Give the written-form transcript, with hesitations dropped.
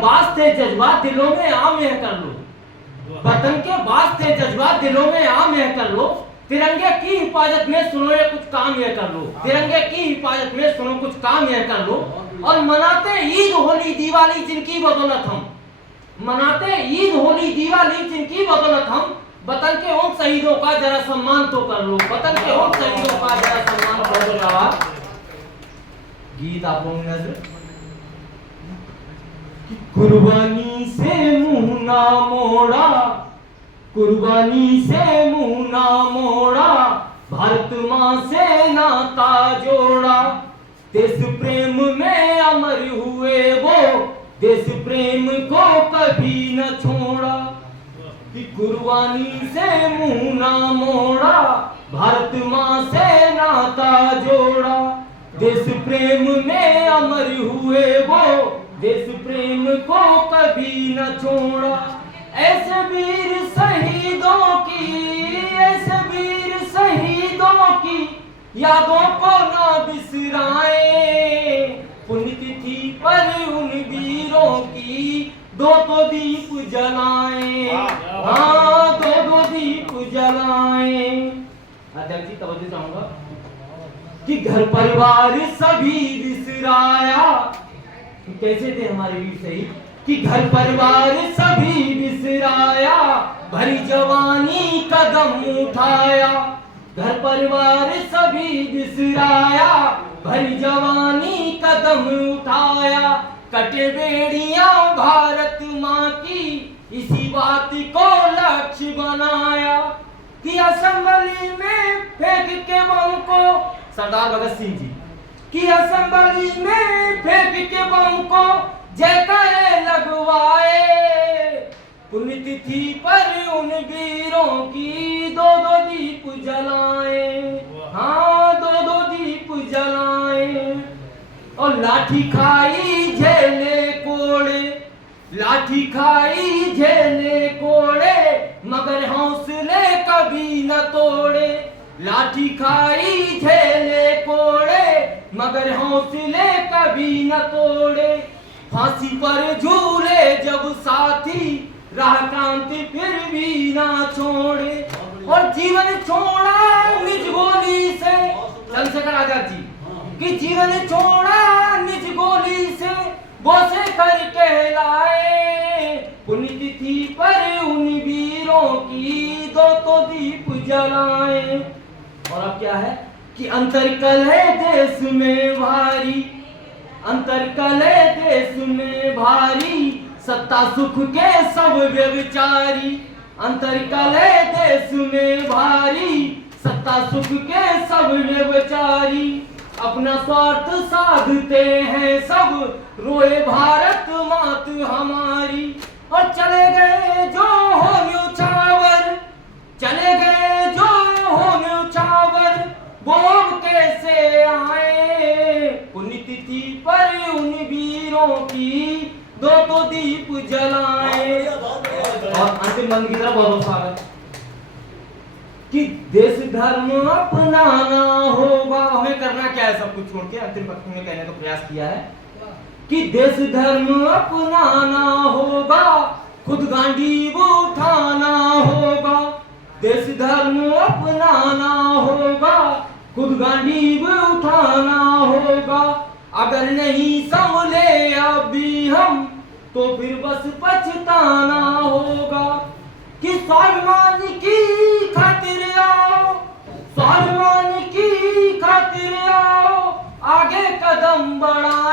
वास्ते जज्बात दिलों में आम यह कर लो, वतन के वास्ते जज्बात दिलों में आम यह कर लो, तिरंगे की हिफाजत में सुनो ये कुछ काम यह कर लो, तिरंगे की हिफाजत में सुनो कुछ काम यह कर लो। और मनाते ईद होली दिवाली जिनकी बदौलत हम, मनाते ईद होली दिवाली जिनकी बदौलत हम, वतन के उन शहीदों का जरा सम्मान तो कर लो, वतन के उन शहीदों का जरा सम्मान कर लो। गीत आप लोगों ने नजर कुर्बानी से मुंह ना मोड़ा, कुर्बानी से मुंह ना मोड़ा, भारत मां से नाता जोड़ा, देश प्रेम में अमर हुए वो, देश प्रेम को कभी न छोड़ा। कि कुर्बानी से मुंह ना मोड़ा, भारत मां से नाता जोड़ा, देश प्रेम में अमर हुए वो, देश प्रेम को कभी न छोड़ा। ऐसे वीर शहीदों की, ऐसे वीर शहीदों की यादों को ना बिसराए, पुण्यतिथि पर उन वीरों की दो तो दीप जलाएं, हाँ दो दीप जलाएं। अध्यक्ष जी तवज्जो चाहूंगा कि घर परिवार सभी बिसराया, कैसे थे हमारे वीर शहीद, कि घर परिवार सभी बिसराया, भरी जवानी कदम उठाया, घर परिवार सभी बिसराया, भरी जवानी कदम उठाया, कटे बेड़ियां भारत मां की इसी बात को लक्ष्य बनाया, कि असेंबली में फेंक के बम को, सरदार भगत सिंह जी, कि असेंबली में फेंक के बम को जयकारे लगवाए, पुण्यतिथि पर उन वीरों की दो दो दीप जलाए, हाँ दो दीप जलाए। और लाठी खाई झेले कोड़े, लाठी खाई झेले कोड़े, मगर हौसले कभी न तोड़े, लाठी खाई झेले कोड़े, मगर हौसले कभी न तोड़े। फांसी पर झूले जब साथी, राह क्रांति फिर भी ना छोड़े, और जीवन छोड़ा निज गोली से, चंद्रशेखर आजाद जी, कि जीवन छोड़ा निज गोली से, बोसे करके लाए, पुण्यतिथि पर उन वीरों की दो तो दीप जलाए। और अब क्या है कि अंतरकल है देश में भारी, अंतरकल है देश में भारी, सत्ता सुख के सब व्यभिचारी, अंतरकल है देश में भारी, सत्ता सुख के सब व्यभिचारी, अपना स्वार्थ साधते हैं सब, रोए भारत मात हमारी। और चले गए जो हो न्यौछावर, चले गए जो हो न्यौछावर, वो कैसे आए, पुण्यतिथि पर उन वीरों की दो तो दीप जलाए। और अंतिम बंद की तरफ बहुत स्वागत, कि देश धर्म अपनाना होगा, हमें करना क्या है, सब कुछ छोड़ के अंतिम पंक्ति में कहने का प्रयास किया है कि देश धर्म अपनाना होगा, खुद गांडीव उठाना होगा, देश धर्म अपनाना होगा, खुद गांडीव उठाना होगा। अगर नहीं संभले अभी हम, तो फिर बस पछताना होगा, कि स्वाभिमान की खातिर आओ, स्वाभिमान की खातिर आओ, आगे कदम बढ़ा